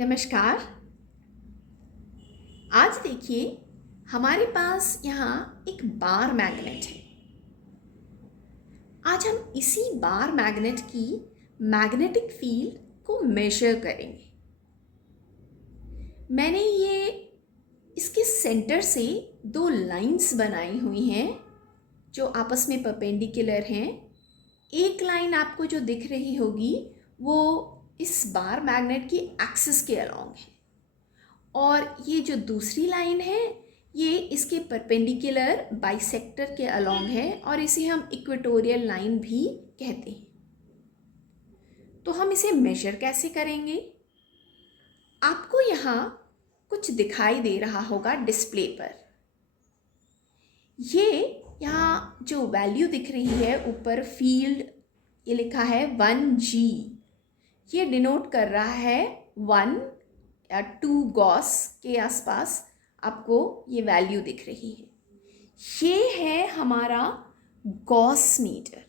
नमस्कार। आज देखिए हमारे पास यहाँ एक बार मैग्नेट है। आज हम इसी बार मैग्नेट की मैग्नेटिक फील्ड को मेजर करेंगे। मैंने ये इसके सेंटर से दो लाइंस बनाई हुई हैं जो आपस में परपेंडिकुलर हैं। एक लाइन आपको जो दिख रही होगी वो इस बार मैग्नेट की एक्सिस के अलोंग है और ये जो दूसरी लाइन है ये इसके परपेंडिकुलर बाइसेक्टर के अलोंग है और इसे हम इक्वेटोरियल लाइन भी कहते हैं। तो हम इसे मेजर कैसे करेंगे? आपको यहाँ कुछ दिखाई दे रहा होगा डिस्प्ले पर। ये यहाँ जो वैल्यू दिख रही है ऊपर फील्ड ये लिखा है 1G। ये डिनोट कर रहा है 1 या 2 गॉस के आसपास आपको ये वैल्यू दिख रही है। ये है हमारा गॉस मीटर।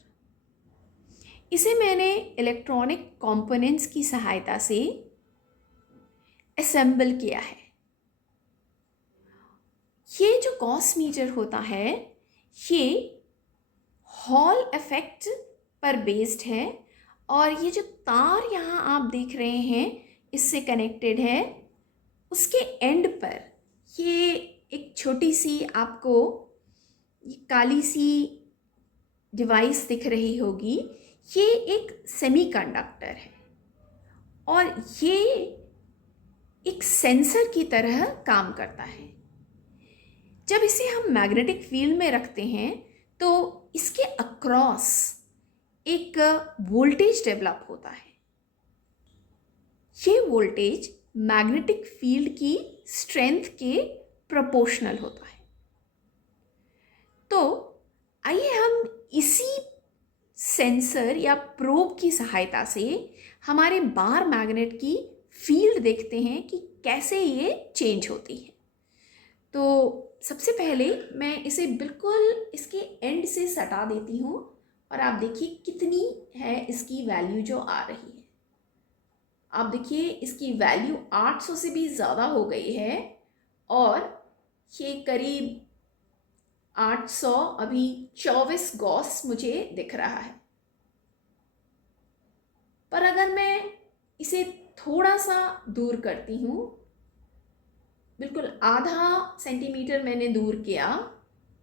इसे मैंने इलेक्ट्रॉनिक कंपोनेंट्स की सहायता से असेंबल किया है। ये जो गॉस मीटर होता है ये हॉल इफेक्ट पर बेस्ड है और ये जो तार यहाँ आप देख रहे हैं इससे कनेक्टेड है। उसके एंड पर ये एक छोटी सी आपको काली सी डिवाइस दिख रही होगी। ये एक सेमीकंडक्टर है और ये एक सेंसर की तरह काम करता है। जब इसे हम मैग्नेटिक फील्ड में रखते हैं तो इसके अक्रॉस एक वोल्टेज डेवलप होता है। ये वोल्टेज मैग्नेटिक फील्ड की स्ट्रेंथ के प्रोपोर्शनल होता है। तो आइए हम इसी सेंसर या प्रोब की सहायता से हमारे बार मैग्नेट की फील्ड देखते हैं कि कैसे ये चेंज होती है। तो सबसे पहले मैं इसे बिल्कुल इसके एंड से सटा देती हूँ और आप देखिए कितनी है इसकी वैल्यू जो आ रही है। आप देखिए इसकी वैल्यू 800 से भी ज़्यादा हो गई है और ये करीब 800 अभी 24 गॉस मुझे दिख रहा है। पर अगर मैं इसे थोड़ा सा दूर करती हूँ, बिल्कुल आधा सेंटीमीटर मैंने दूर किया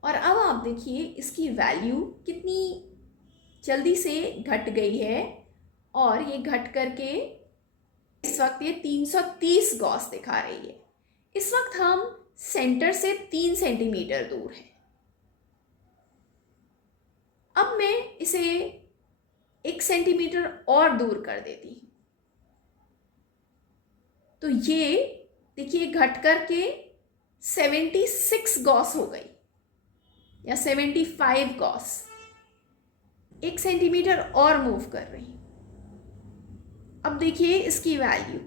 और अब आप देखिए इसकी वैल्यू कितनी जल्दी से घट गई है और ये घट करके इस वक्त ये 330 गॉस दिखा रही है। इस वक्त हम सेंटर से 3 सेंटीमीटर दूर हैं। अब मैं इसे 1 सेंटीमीटर और दूर कर देती हूँ तो ये देखिए घट करके 76 गॉस हो गई या 75 गॉस। 1 सेंटीमीटर और मूव कर रही हूँ। अब देखिए इसकी वैल्यू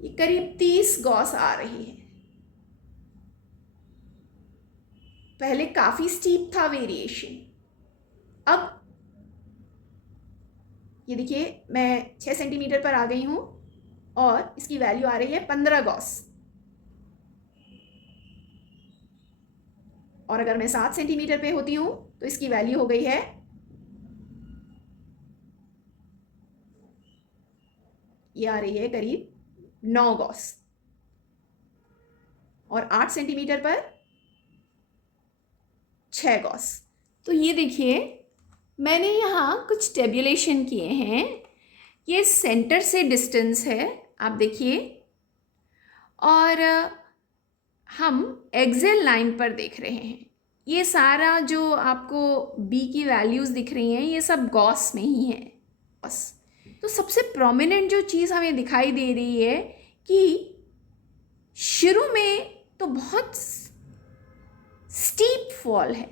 ये करीब 30 गॉस आ रही है। पहले काफी स्टीप था वेरिएशन। अब ये देखिए मैं 6 सेंटीमीटर पर आ गई हूँ और इसकी वैल्यू आ रही है 15 गॉस। और अगर मैं 7 सेंटीमीटर पे होती हूँ तो इसकी वैल्यू हो गई है ये आ रही है करीब 9 गॉस। और 8 सेंटीमीटर पर 6 गॉस। तो ये देखिए मैंने यहाँ कुछ टेबुलेशन किए हैं। ये सेंटर से डिस्टेंस है आप देखिए और हम एक्सेल लाइन पर देख रहे हैं। ये सारा जो आपको बी की वैल्यूज़ दिख रही हैं ये सब गॉस में ही है। गॉस तो सबसे प्रोमिनेंट जो चीज़ हमें दिखाई दे रही है कि शुरू में तो बहुत स्टीप फॉल है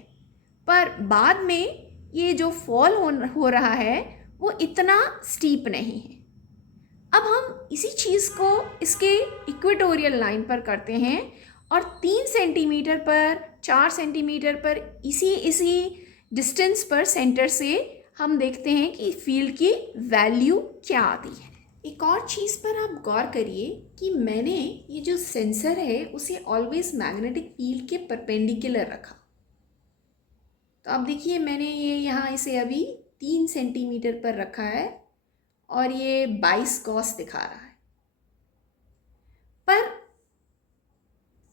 पर बाद में ये जो फॉल हो रहा है वो इतना स्टीप नहीं है। अब हम इसी चीज़ को इसके इक्वेटोरियल लाइन पर करते हैं और 3 सेंटीमीटर पर 4 सेंटीमीटर पर इसी डिस्टेंस पर सेंटर से हम देखते हैं कि फील्ड की वैल्यू क्या आती है। एक और चीज़ पर आप गौर करिए कि मैंने ये जो सेंसर है उसे ऑलवेज मैग्नेटिक फील्ड के परपेंडिकुलर रखा। तो अब देखिए मैंने ये यहाँ इसे अभी 3 सेंटीमीटर पर रखा है और ये 22 गॉस दिखा रहा है। पर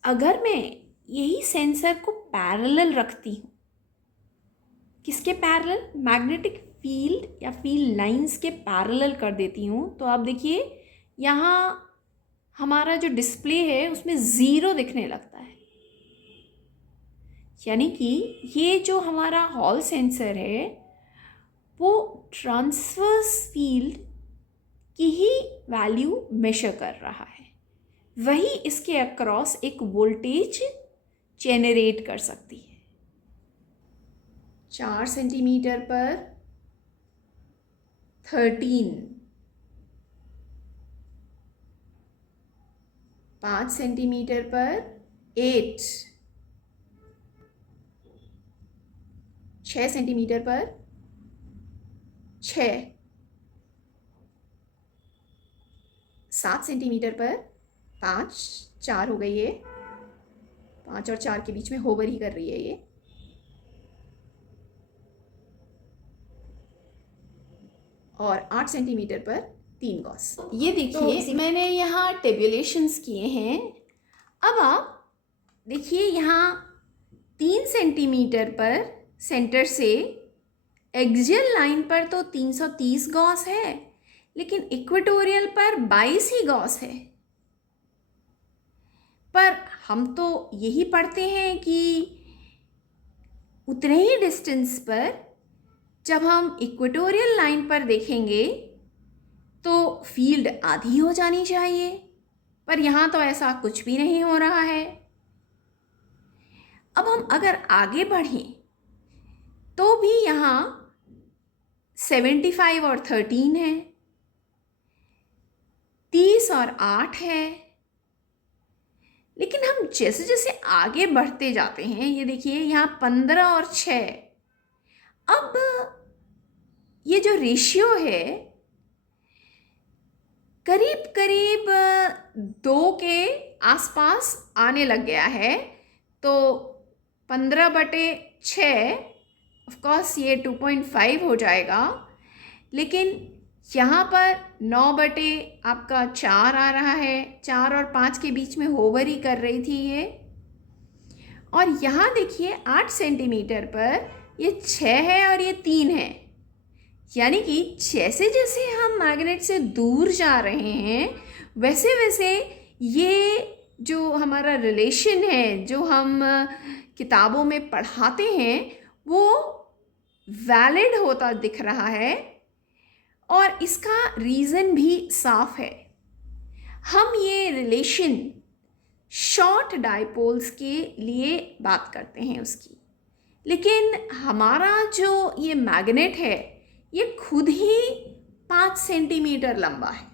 अगर मैं यही सेंसर को पैरेलल रखती हूँ, किसके पैरेलल? मैग्नेटिक फील्ड या फील्ड लाइंस के पैरेलल कर देती हूँ, तो आप देखिए यहाँ हमारा जो डिस्प्ले है उसमें 0 दिखने लगता है। यानी कि ये जो हमारा हॉल सेंसर है वो ट्रांसवर्स फील्ड की ही वैल्यू मेजर कर रहा है, वही इसके अक्रॉस एक वोल्टेज जेनरेट कर सकती है। 4 सेंटीमीटर पर 13, 5 सेंटीमीटर पर 8, 6 सेंटीमीटर पर 6, 7 सेंटीमीटर पर 5, 4 हो गई ये, 5 और 4 के बीच में होवर ही कर रही है ये, और 8 सेंटीमीटर पर 3 गॉस। ये देखिए तो मैंने यहाँ टेबुलेशंस किए हैं। अब आप देखिए यहाँ 3 सेंटीमीटर पर सेंटर से एक्सियल लाइन पर तो 330 गॉस है, लेकिन इक्वेटोरियल पर 22 ही गॉस है। पर हम तो यही पढ़ते हैं कि उतने ही डिस्टेंस पर जब हम इक्वेटोरियल लाइन पर देखेंगे तो फील्ड आधी हो जानी चाहिए, पर यहाँ तो ऐसा कुछ भी नहीं हो रहा है। अब हम अगर आगे बढ़ें तो भी यहाँ 75 और 13 है, 30 और 8 है, लेकिन हम जैसे जैसे आगे बढ़ते जाते हैं, ये देखिए यहाँ 15 और 6। अब ये जो रेशियो है करीब करीब 2 के आसपास आने लग गया है। तो 15/6 ऑफकोर्स ये 2.5 हो जाएगा, लेकिन यहाँ पर 9/4 आ रहा है। 4 और 5 के बीच में होवर ही कर रही थी ये। और यहाँ देखिए 8 सेंटीमीटर पर ये 6 है और ये 3 है। यानी कि जैसे जैसे हम मैग्नेट से दूर जा रहे हैं वैसे वैसे ये जो हमारा रिलेशन है, जो हम किताबों में पढ़ाते हैं, वो वैलिड होता दिख रहा है। और इसका रीज़न भी साफ है। हम ये रिलेशन शॉर्ट डाइपोल्स के लिए बात करते हैं उसकी, लेकिन हमारा जो ये मैग्नेट है ये खुद ही 5 सेंटीमीटर लंबा है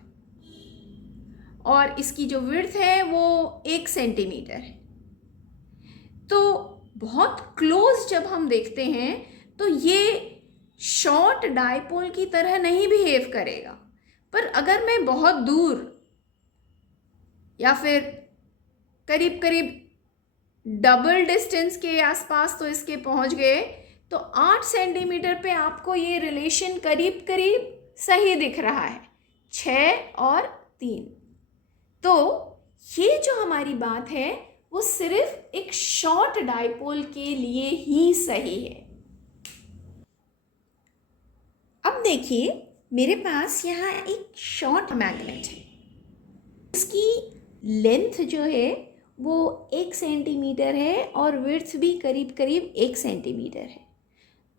और इसकी जो विड्थ है वो 1 सेंटीमीटर है। तो बहुत क्लोज जब हम देखते हैं तो ये शॉर्ट डाइपोल की तरह नहीं बिहेव करेगा, पर अगर मैं बहुत दूर या फिर करीब करीब डबल डिस्टेंस के आसपास तो इसके पहुंच गए तो 8 सेंटीमीटर पे आपको ये रिलेशन करीब करीब सही दिख रहा है, 6 और 3। तो ये जो हमारी बात है वो सिर्फ एक शॉर्ट डाइपोल के लिए ही सही है। अब देखिए मेरे पास यहाँ एक शॉर्ट मैग्नेट है, इसकी लेंथ जो है वो 1 सेंटीमीटर है और विड्थ भी करीब करीब 1 सेंटीमीटर है।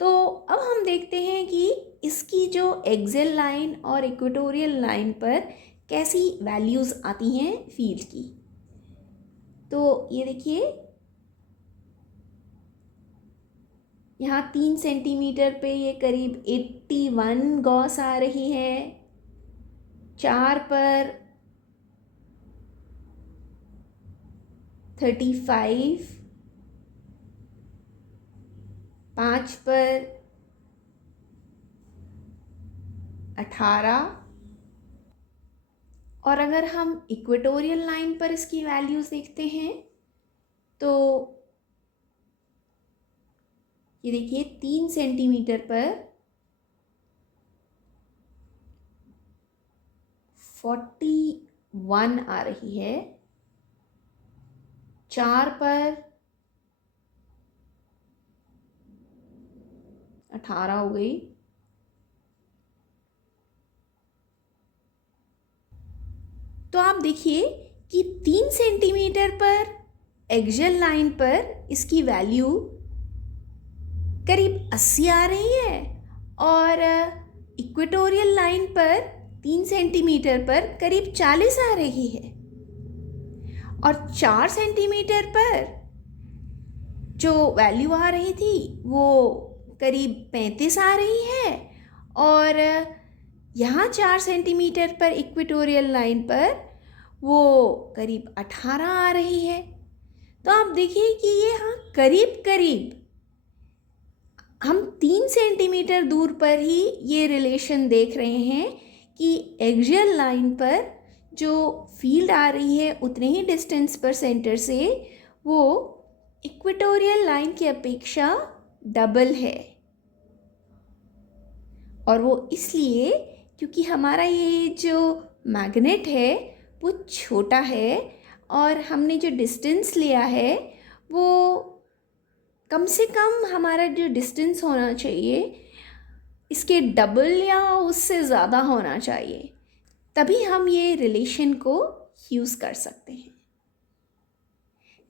तो अब हम देखते हैं कि इसकी जो एक्सियल लाइन और इक्वेटोरियल लाइन पर कैसी वैल्यूज़ आती हैं फील्ड की। तो ये देखिए यहाँ 3 सेंटीमीटर पे ये करीब 81 गॉस आ रही है, 4 पर 35, 5 पर 18। और अगर हम इक्वेटोरियल लाइन पर इसकी वैल्यूज़ देखते हैं तो ये देखिए 3 सेंटीमीटर पर 41 आ रही है, 4 पर 18 हो गई, तो आप देखिए कि 3 सेंटीमीटर पर एक्सियल लाइन पर इसकी वैल्यू करीब 80 आ रही है और इक्वेटोरियल लाइन पर 3 सेंटीमीटर पर करीब 40 आ रही है और 4 सेंटीमीटर पर जो वैल्यू आ रही थी वो करीब 35 आ रही है और यहाँ 4 सेंटीमीटर पर इक्वेटोरियल लाइन पर वो करीब 18 आ रही है। तो आप देखिए कि ये हाँ करीब करीब हम 3 सेंटीमीटर दूर पर ही ये रिलेशन देख रहे हैं कि एक्सियल लाइन पर जो फील्ड आ रही है उतने ही डिस्टेंस पर सेंटर से वो इक्वेटोरियल लाइन की अपेक्षा डबल है। और वो इसलिए क्योंकि हमारा ये जो मैग्नेट है वो छोटा है और हमने जो डिस्टेंस लिया है वो कम से कम हमारा जो डिस्टेंस होना चाहिए इसके डबल या उससे ज़्यादा होना चाहिए, तभी हम ये रिलेशन को यूज़ कर सकते हैं।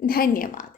धन्यवाद।